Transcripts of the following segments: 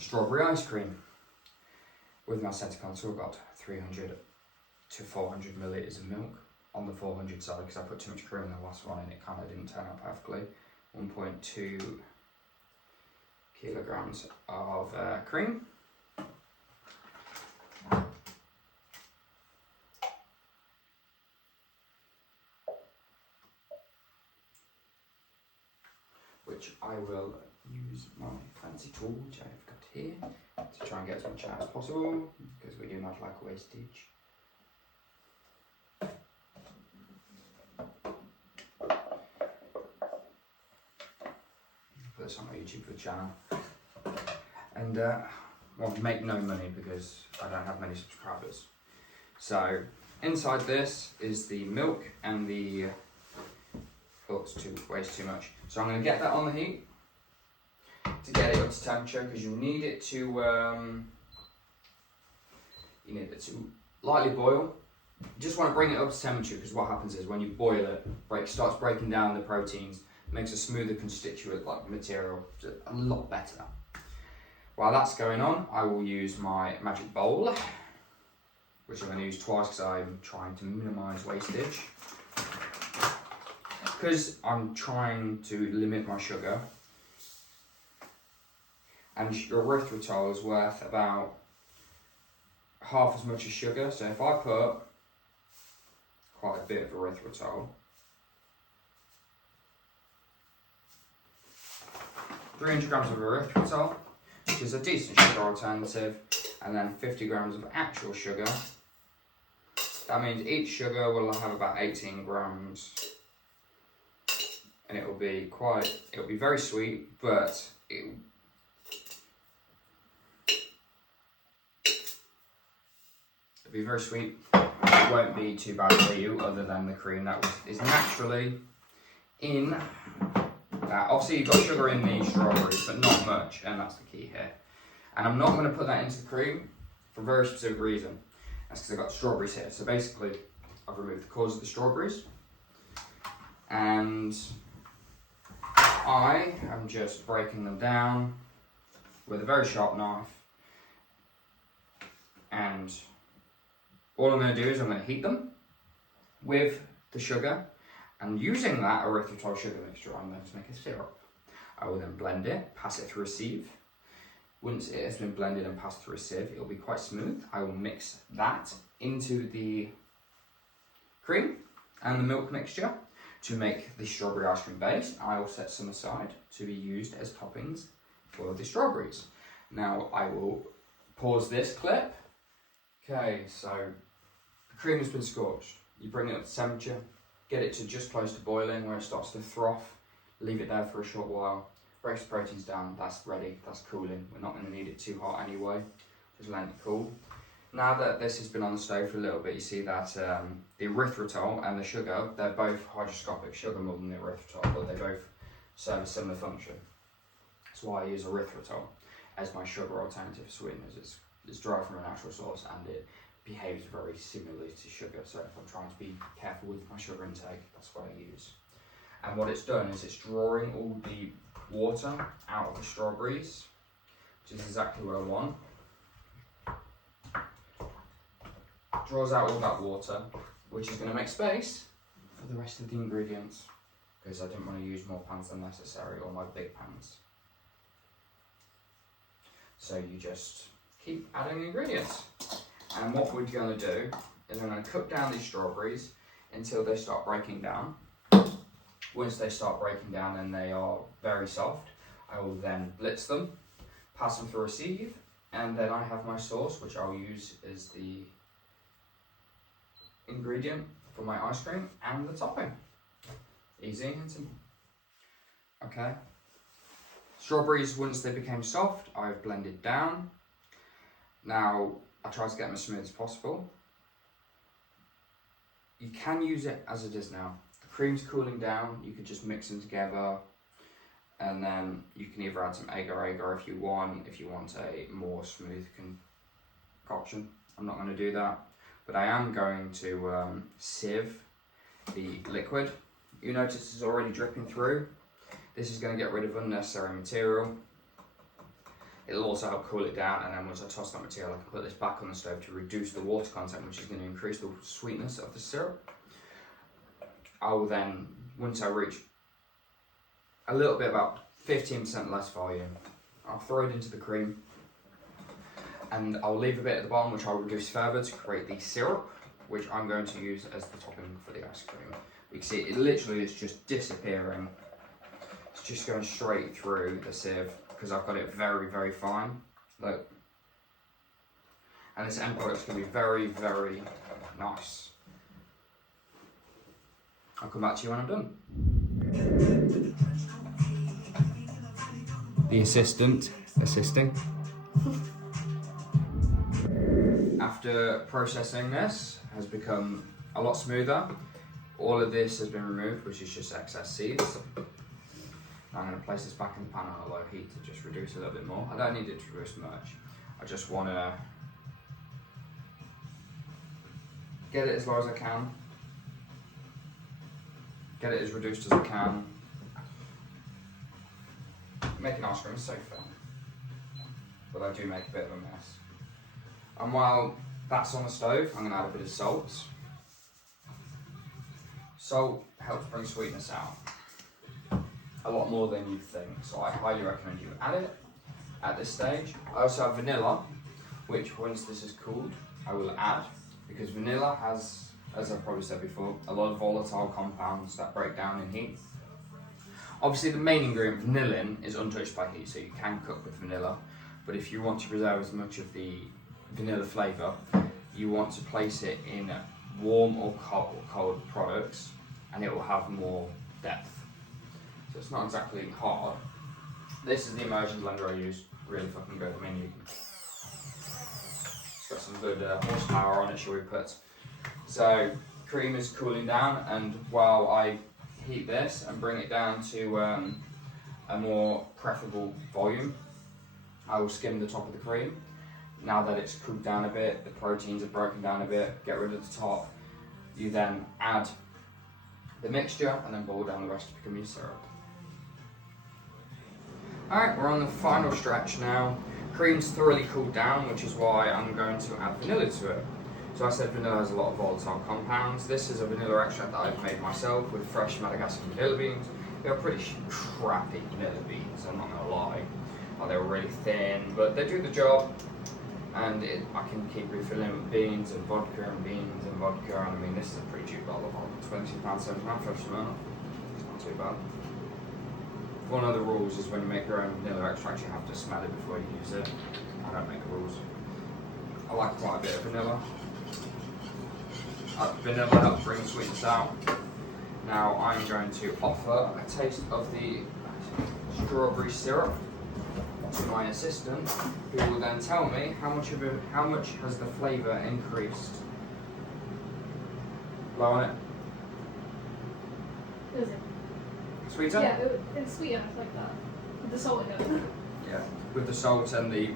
strawberry ice cream. With my centre console, I've got 300 to 400 millilitres of milk on the 400 side because I put too much cream in the last one and it kind of didn't turn out perfectly. 1.2 kilograms of cream. Which I will use my fancy tool which I've got here to try and get as much out as possible because we do not like wastage. Put this on my YouTube channel and well, make no money because I don't have many subscribers. So inside this is the milk and the weighs too much. So I'm going to get that on the heat to get it up to temperature because you need it to lightly boil. You just want to bring it up to temperature because what happens is when you boil it, starts breaking down the proteins, makes a smoother constituent like material, a lot better. While that's going on, I will use my magic bowl, which I'm going to use twice because I'm trying to minimise wastage. Because I'm trying to limit my sugar, and your erythritol is worth about half as much as sugar. So if I put quite a bit of erythritol, 300 grams of erythritol, which is a decent sugar alternative, and then 50 grams of actual sugar. That means each sugar will have about 18 grams. And it'll be very sweet, but it'll be very sweet. It won't be too bad for you, other than the cream that is naturally in that. Obviously, you've got sugar in the strawberries, but not much, and that's the key here. And I'm not going to put that into the cream for a very specific reason. That's because I've got strawberries here. So basically, I've removed the cores of the strawberries, and I am just breaking them down with a very sharp knife, and all I'm going to do is I'm going to heat them with the sugar, and using that erythritol sugar mixture I'm going to make a syrup. I will then blend it, pass it through a sieve. Once it has been blended and passed through a sieve, it will be quite smooth. I will mix that into the cream and the milk mixture to make the strawberry ice cream base. I will set some aside to be used as toppings for the strawberries. Now I will pause this clip. Okay, so the cream has been scorched. You bring it up to temperature, get it to just close to boiling where it starts to froth, leave it there for a short while, breaks the proteins down, that's ready, that's cooling. We're not going to need it too hot anyway, just let it cool. Now that this has been on the stove for a little bit, you see that the erythritol and the sugar, they're both hygroscopic, sugar more than the erythritol, but they both serve a similar function. That's why I use erythritol as my sugar alternative for sweeteners. It's derived from a natural source and it behaves very similarly to sugar. So if I'm trying to be careful with my sugar intake, that's what I use. And what it's done is it's drawing all the water out of the strawberries, which is exactly what I want. Draws out all that water, which is going to make space for the rest of the ingredients, because I didn't want to use more pans than necessary, or my big pans. So you just keep adding ingredients. And what we're going to do is I'm going to cook down these strawberries until they start breaking down. Once they start breaking down and they are very soft, I will then blitz them, pass them through a sieve, and then I have my sauce, which I'll use as the ingredient for my ice cream and the topping. Easy and simple. Okay. Strawberries, once they became soft, I've blended down. Now, I try to get them as smooth as possible. You can use it as it is now. The cream's cooling down, you could just mix them together, and then you can either add some agar-agar if you want a more smooth concoction. I'm not going to do that, but I am going to sieve the liquid. You notice it's already dripping through. This is going to get rid of unnecessary material. It'll also help cool it down, and then once I toss that material, I can put this back on the stove to reduce the water content, which is going to increase the sweetness of the syrup. I will then, once I reach a little bit, about 15% less volume, I'll throw it into the cream, and I'll leave a bit at the bottom, which I'll reduce further to create the syrup, which I'm going to use as the topping for the ice cream. You can see it literally is just disappearing. It's just going straight through the sieve because I've got it very, very fine. Look. And this end product's going to be very, very nice. I'll come back to you when I'm done. The assistant assisting. After processing this, has become a lot smoother. All of this has been removed, which is just excess seeds. Now I'm going to place this back in the pan on a low heat to just reduce a little bit more. I don't need it to reduce much. I just want to get it as low as I can. Get it as reduced as I can. Making ice cream is so fun, but I do make a bit of a mess. And while that's on the stove, I'm going to add a bit of salt. Salt helps bring sweetness out a lot more than you think, so I highly recommend you add it at this stage. I also have vanilla, which once this is cooled, I will add, because vanilla has, as I've probably said before, a lot of volatile compounds that break down in heat. Obviously the main ingredient, vanillin, is untouched by heat, so you can cook with vanilla, but if you want to preserve as much of the vanilla flavour, you want to place it in warm or cold products, and it will have more depth. So it's not exactly hard. This is the immersion blender I use, really fucking good. I mean, it's got some good horsepower on it, shall we put. So cream is cooling down, and while I heat this and bring it down to a more preferable volume, I will skim the top of the cream. Now that it's cooled down a bit, the proteins have broken down a bit, get rid of the top. You then add the mixture and then boil down the rest to become your syrup. Alright, we're on the final stretch now. Cream's thoroughly cooled down, which is why I'm going to add vanilla to it. So I said vanilla has a lot of volatile compounds. This is a vanilla extract that I've made myself with fresh Madagascar vanilla beans. They're pretty crappy vanilla beans, I'm not going to lie. They're really thin, but they do the job. And I can keep refilling with beans and vodka and beans and vodka. And I mean, this is a pretty cheap bottle of vodka, £20, £7 fresh Smirnoff. It's not too bad. One of the rules is when you make your own vanilla extract, you have to smell it before you use it. I don't make the rules. I like quite a bit of vanilla. Vanilla helps bring the sweetness out. Now I'm going to offer a taste of the strawberry syrup to my assistant, who will then tell me how much has the flavour increased. Blow on it. Is it? Sweeter? Yeah, it's sweet enough like that. With the salt in it. Yeah, with the salt and the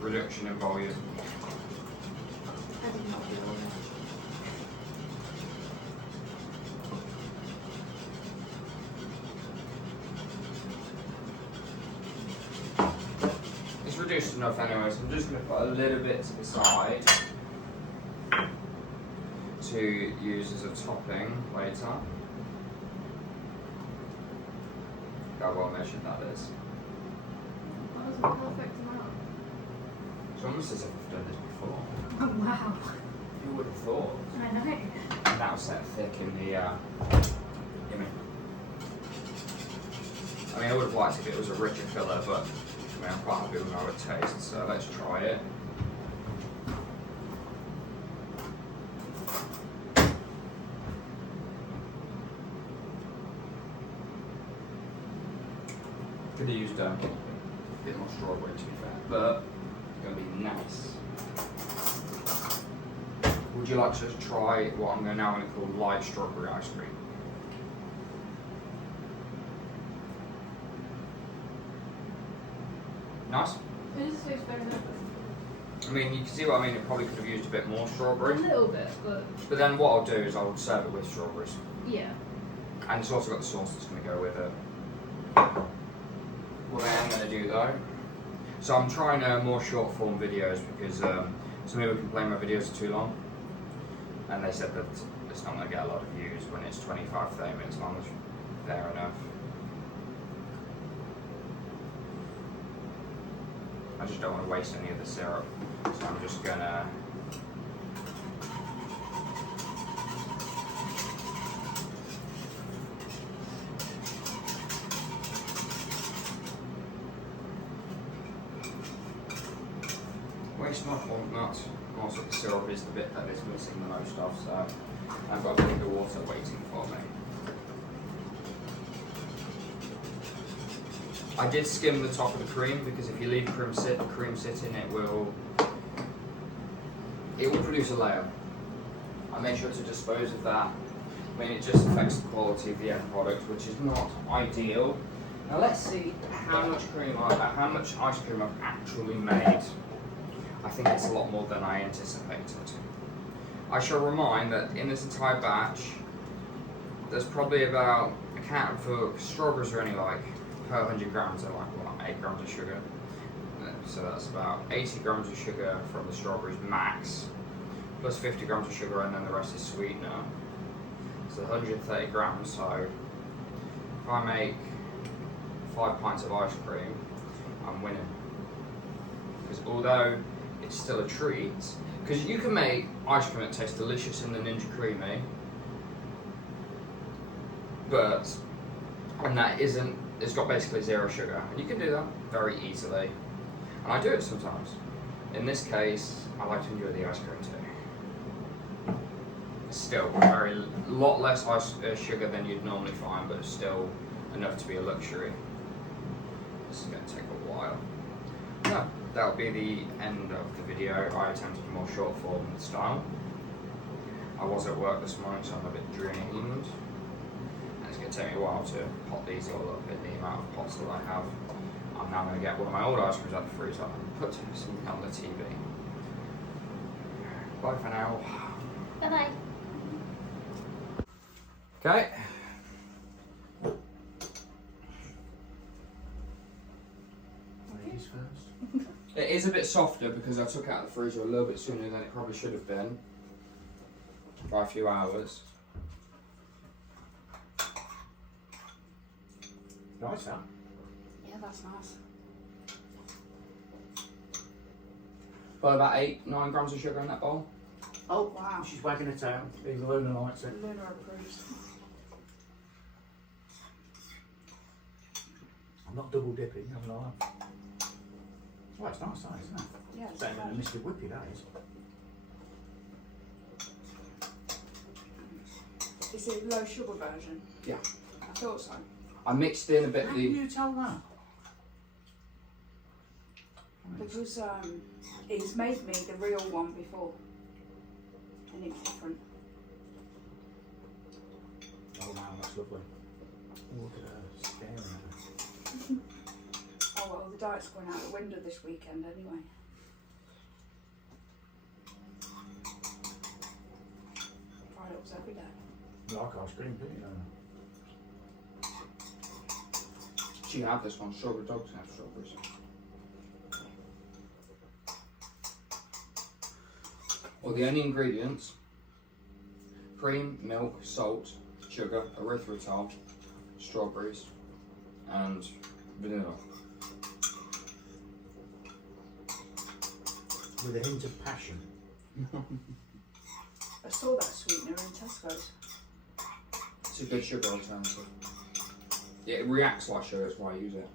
reduction in volume. I did not do all that. It's reduced enough anyway, so I'm just going to put a little bit to the side to use as a topping later. How well measured that is. That was a perfect amount. It's almost as if I've done this before. Oh wow. Who would have thought? I know. And that was set thick in the gimme. I mean, I would have liked if it was a richer filler, but I mean, I'm quite happy with how it tastes, so let's try it. Could have used a bit more strawberry to be fair, but it's going to be nice. Would you like to try what I'm now going to call light strawberry ice cream? Nice? It just tastes very nice. I mean, you can see what I mean, it probably could have used a bit more strawberry. A little bit, but Then what I'll do is I'll serve it with strawberries. yeah. And it's also got the sauce that's going to go with it. What I am going to do though, So I'm trying more short form videos because some people complain my videos are too long, and they said that it's not going to get a lot of views when it's 25-30 minutes long. Fair enough. I just don't want to waste any of the syrup, so I'm just gonna waste my corn nuts. Also, the syrup is the bit that is missing the most of, so I've got a bit of water waiting for me. I did skim the top of the cream because if you leave cream sitting, it will produce a layer. I make sure to dispose of that. I mean, it just affects the quality of the end product, which is not ideal. Now let's see how much ice cream I've actually made. I think it's a lot more than I anticipated. I shall remind that in this entire batch, there's probably about, accounting for strawberries are only like, per 100 grams, they're like, what, 8 grams of sugar. So that's about 80 grams of sugar from the strawberries max, plus 50 grams of sugar, and then the rest is sweetener. So 130 grams, so if I make 5 pints of ice cream, I'm winning. Because although it's still a treat, because you can make ice cream that tastes delicious in the Ninja Creamy, and that isn't, it's got basically 0 sugar, and you can do that very easily, and I do it sometimes. In this case, I like to enjoy the ice cream too. Still, a lot less sugar than you'd normally find, but still enough to be a luxury. This is going to take a while. No, that'll be the end of the video. I attempted a more short form style. I was at work this morning, so I'm a bit drained. It's going to take me a while to pot these all up in the amount of pots that I have. I'm now going to get one of my old ice creams out of the freezer and put something on the TV. Bye for now. Bye bye. Okay. Ladies first. It is a bit softer because I took it out of the freezer a little bit sooner than it probably should have been. By a few hours. Nice, that. Yeah, that's nice. Probably about 8-9 grams of sugar in that bowl. Oh wow. She's wagging her tail. Even Luna likes it. Luna approves. I'm not double dipping, I'm not. Well, it's nice, that, isn't it? Yeah, it's Better than a nice. Mr. Whippy, that is. Is it low sugar version? Yeah. I thought so. I mixed in a bit How the. can you tell that? Because he's made me the real one before. And it's different. Oh wow, that's lovely. Oh, look at her, staring at her. Oh well, the diet's going out the window this weekend anyway. Fried ups every day. You like ice cream, don't you? She had this one, strawberry dogs have strawberries. Well, the only ingredients: cream, milk, salt, sugar, erythritol, strawberries, and vanilla. With a hint of passion. I saw that sweetener in Tesco's. It's a good sugar alternative. Yeah, it reacts like sugar, that's why I use it.